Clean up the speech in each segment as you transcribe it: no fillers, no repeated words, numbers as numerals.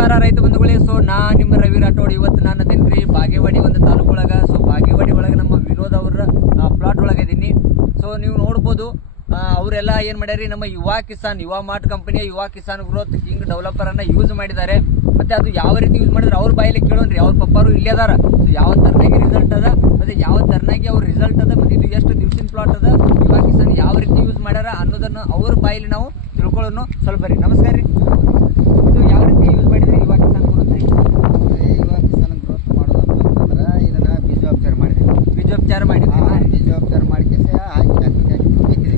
ನಮಸ್ಕಾರ ರೈತ ಬಂಧುಗಳೇ. ಸೊ ನಿಮ್ಮ ರವಿ ರಾಠೋಡ್. ಇವತ್ತು ನಾನು ಅದೇನ್ರಿ ಬಾಗೇವಾಡಿ ಒಂದು ತಾಲೂಕು ಒಳಗ. ಸೊ ಬಾಗೇವಾಡಿ ಒಳಗೆ ನಮ್ಮ ವಿನೋದ್ ಅವರ ಪ್ಲಾಟ್ ಒಳಗೆ ಇದೀನಿ. ಸೊ ನೀವು ನೋಡ್ಬೋದು, ಅವರೆಲ್ಲ ಏನ್ ಮಾಡ್ಯಾರಿ, ನಮ್ಮ ಯುವ ಮಾರ್ಟ್ ಕಂಪನಿಯ ಯುವ ಕಿಸಾನ್ ಗ್ರೋತ್ ಕಿಂಗ್ ಡೆವಲಪರ್ ಅನ್ನ ಯೂಸ್ ಮಾಡಿದ್ದಾರೆ. ಮತ್ತೆ ಅದು ಯಾವ ರೀತಿ ಯೂಸ್ ಮಾಡಿದ್ರೆ ಅವ್ರ ಬಾಯಲ್ಲಿ ಕೇಳೋನ್ರಿ. ಅವ್ರ ಪಪ್ಪಾರು ಇಲ್ಲೇ ಅದಾರ. ಸೊ ಯಾವ ತರನಾಗಿ ರಿಸಲ್ಟ್ ಅದ, ಮತ್ತೆ ಯಾವ ತರನಾಗಿ ಅವ್ರ ರಿಸಲ್ಟ್ ಅದ, ಮತ್ತೆ ಇದು ಎಷ್ಟು ದಿವಸಿನ ಪ್ಲಾಟ್ ಅದ, ಯುವ ಕಿಸಾನ್ ಯಾವ ರೀತಿ ಯೂಸ್ ಮಾಡ್ಯಾರ ಅನ್ನೋದನ್ನ ಅವ್ರ ಬಾಯಲ್ಲಿ ನಾವು ತಿಳ್ಕೊಳ್ಳೋಣ. ಸ್ವಲ್ಪ ರೀ. ನಮಸ್ಕಾರ ರೀ. ಇದು ಯಾವ ರೀತಿ ಯೂಸ್ ಮಾಡಿದ್ರಿ ಯುವ ಕಿಸಾನ್ ಗ್ರೋತ್ ರೀ? ಯುವ ಕಿಸಾನ್ ಗ್ರೋತ್ ಮಾಡೋದು ಅಂತಂದ್ರೆ ಇದನ್ನ ಬೀಜೋಪಚಾರ ಮಾಡಿದ್ವಿ. ಬೀಜೋಪಚಾರ ಮಾಡಿದ್ರಿ? ಬೀಜೋಪಚಾರ ಮಾಡಿಕೆ ಹಾಕಿ ಬಿತ್ತಿದ್ವಿ.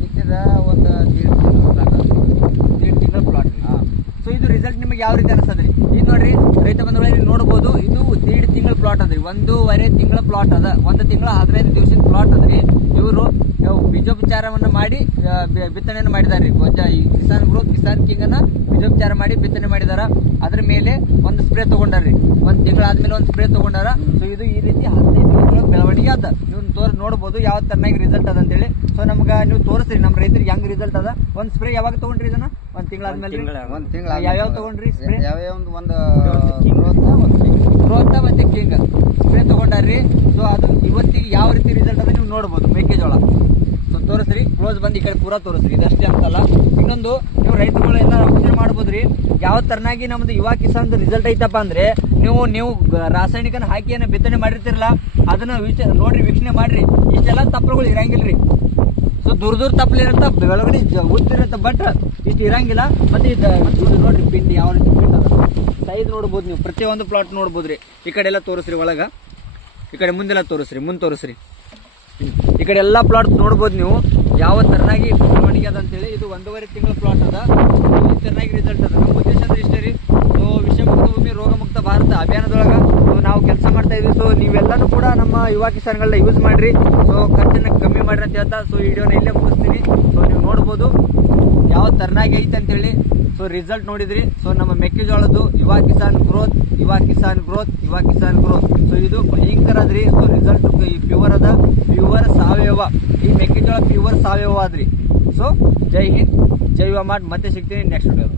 ಬಿತ್ತಿದ ಒಂದು 1.5 ತಿಂಗಳ ಪ್ಲಾಟ್. ಸೊ ಇದು ರಿಸಲ್ಟ್ ನಿಮಗೆ ಯಾವ ರೀತಿ ಅನಿಸ್ತದ್ರಿ? ಈಗ ನೋಡ್ರಿ ರೈತ ಬಂಧುಗಳೇ, ನೀವು ನೋಡ್ಬೋದು, ಇದು 1.5 ತಿಂಗಳ ಪ್ಲಾಟ್ ಅದ್ರಿ. 1.5 ತಿಂಗಳ ಪ್ಲಾಟ್ ಅದ. 1 ತಿಂಗಳ 15 ದಿವಸದ ಪ್ಲಾಟ್ ಅದ್ರಿ. ಇವರು ಬೀಜೋಪಚಾರವನ್ನ ಮಾಡಿ ಬಿತ್ತನೆಯನ್ನು ಮಾಡಿದಾರೆ. ಈ ಕಿಸಾನ್ ಗ್ರೋತ್ ಕಿಸಾನ್ ಕಿಂಗ್ ಅನ್ನ ಬೀಜೋಪಚಾರ ಮಾಡಿ ಬಿತ್ತನೆ ಮಾಡಿದಾರ. ಅದ್ರ ಮೇಲೆ ಒಂದು ಸ್ಪ್ರೇ ತಗೊಂಡಾರ್ರಿ. 1 ತಿಂಗಳ ಆದ್ಮೇಲೆ ಒಂದು ಸ್ಪ್ರೇ ತಗೊಂಡಾರ. ಸೊ ಇದು ಈ ರೀತಿ 15 ದಿನಗಳ ಬೆಳವಣಿಗೆ ಅದ. ನೀವು ನೋಡ್ಬೋದು ಯಾವ ತರನಾಗಿ ರಿಸಲ್ಟ್ ಅದ ಅಂತೇಳಿ. ಸೊ ನಮ್ಗೆ ನೀವು ತೋರಿಸ್ರಿ ನಮ್ಮ ರೈತರಿಗೆ ಹೆಂಗ್ ರಿಸಲ್ಟ್ ಅದ. ಒಂದು ಸ್ಪ್ರೇ ಯಾವಾಗ ತಗೊಂಡ್ರಿ ಇದನ್ನ? 1 ತಿಂಗಳ ಆದ್ಮೇಲೆ. 1 ತಿಂಗಳ ಯಾವ್ಯಾವ ತಗೊಂಡ್ರಿ ಸ್ಪ್ರೇ? ಒಂದು ಗ್ರೋತ್ ಮತ್ತೆ ಕಿಂಗ್ ಸ್ಪ್ರೇ ತಗೊಂಡಾರ್ರಿ. ಸೊ ಅದು ಇವತ್ತಿಗೆ ಯಾವ ರೀತಿ ರಿಸಲ್ಟ್ ಅದ ನೀವು ನೋಡ್ಬೋದು. ಮೆಕ್ಕೆಜೋಳ ಸೊ ತೋರಿಸ್ರಿ, ಕ್ಲೋಸ್ ಬಂದು ಈ ಕಡೆ ಪೂರಾ ತೋರಿಸ್ರಿ. ಇದಷ್ಟೇ ಅಂತಲ್ಲ, ಇನ್ನೊಂದು ನೀವು ರೈತರುಗಳು ಎಲ್ಲ ಯೋಚನೆ ಮಾಡ್ಬೋದ್ರಿ, ಯಾವ ತರನಾಗಿ ನಮ್ದು ಯುವ ಕಿಸಾನ್ ರಿಸಲ್ಟ್ ಐತಪ್ಪ ಅಂದ್ರೆ, ನೀವು ರಾಸಾಯನಿಕನ ಹಾಕಿ ಏನೋ ಬಿತ್ತನೆ ಮಾಡಿರ್ತಿರಲ್ಲ, ಅದನ್ನ ನೋಡ್ರಿ, ವೀಕ್ಷಣೆ ಮಾಡ್ರಿ. ಇಷ್ಟೆಲ್ಲ ತಪ್ಪುಗಳು ಇರಂಗಿಲ್ರಿ. ಸೊ ದೂರ ತಪ್ಪಲಿರಂತ ಬೆಳಗಡೆ ಉದ್ದಿರಂತ, ಬಟ್ ಇಷ್ಟು ಇರಂಗಿಲ್ಲ. ಮತ್ತೆ ಇದು ನೋಡ್ರಿ, ಪಿಂಡಿ ಯಾವ ರೀತಿ ಪಿಂಡ್ ಅದ. ಸೈಜ್ ನೋಡ್ಬೋದು ನೀವು. ಪ್ರತಿಯೊಂದು ಪ್ಲಾಟ್ ನೋಡ್ಬೋದ್ರಿ. ಈ ಕಡೆ ಎಲ್ಲ ತೋರಿಸ್ರಿ, ಒಳಗ ಈ ಕಡೆ ಮುಂದೆಲ್ಲ ತೋರಿಸ್ರಿ, ಮುಂದೆ ತೋರಿಸ್ರಿ. ಈ ಕಡೆ ಎಲ್ಲಾ ಪ್ಲಾಟ್ ನೋಡ್ಬೋದು ನೀವು ಯಾವ ತರನಾಗಿ ಬೆಳವಣಿಗೆ ಅದ ಅಂತೇಳಿ. ಇದು 1.5 ತಿಂಗಳ ಪ್ಲಾಟ್ ಅದ. ಚೆನ್ನಾಗಿ ರಿಸಲ್ಟ್ ಅದ. ನಮ್ಮ ಉದ್ದೇಶ ಅಂದ್ರೆ ಇಷ್ಟೇ ರೀ. ಸೊ ವಿಷಮುಕ್ತ ಭೂಮಿ ರೋಗ ಮುಕ್ತ ಭಾರತ ಅಭಿಯಾನದೊಳಗ ನಾವು ಕೆಲಸ ಮಾಡ್ತಾ ಇದೀವಿ. ಸೊ ನೀವೆಲ್ಲಾನು ಕೂಡ ನಮ್ಮ ಯುವ ಕಿಸಾನ್ಗಳನ್ನ ಯೂಸ್ ಮಾಡ್ರಿ. ಸೊ ಖರ್ಚನ್ನ ಕಮ್ಮಿ ಮಾಡ್ರಿ ಅಂತ ಹೇಳ್ತಾ ಸೊ ವಿಡಿಯೋನ ಇಲ್ಲೇ ಮುಗಿಸ್ತೀನಿ. ಸೊ ನೀವು ನೋಡ್ಬೋದು ಯಾವ ತರನಾಗಿ ಐತೆ ಅಂತೇಳಿ. ಸೊ ರಿಸಲ್ಟ್ ನೋಡಿದ್ರಿ. ಸೊ ನಮ್ಮ ಮೆಕ್ಕೆಜೋಳದ್ದು ಯುವ ಕಿಸಾನ್ ಗ್ರೋತ್ ಸೊ ಇದು ಭಯಂಕರ ಅದ್ರಿ. ಸೊ ರಿಸಲ್ಟ್ ಪ್ಯೂರ್ ಅದ, ಪ್ಯೂರ್ ಸಾವಯವ. ಈ ಮೆಕ್ಕೆಜೋಳ ಪ್ಯೂರ್ ಸಾವಯವ ಆದ್ರಿ. ಸೊ ಜೈ ಹಿಂದ್, ಜೈ ಯುವ ಮಾರ್ಟ್. ಮತ್ತೆ ಸಿಗ್ತೀನಿ ನೆಕ್ಸ್ಟ್ ವಿಡಿಯೋ.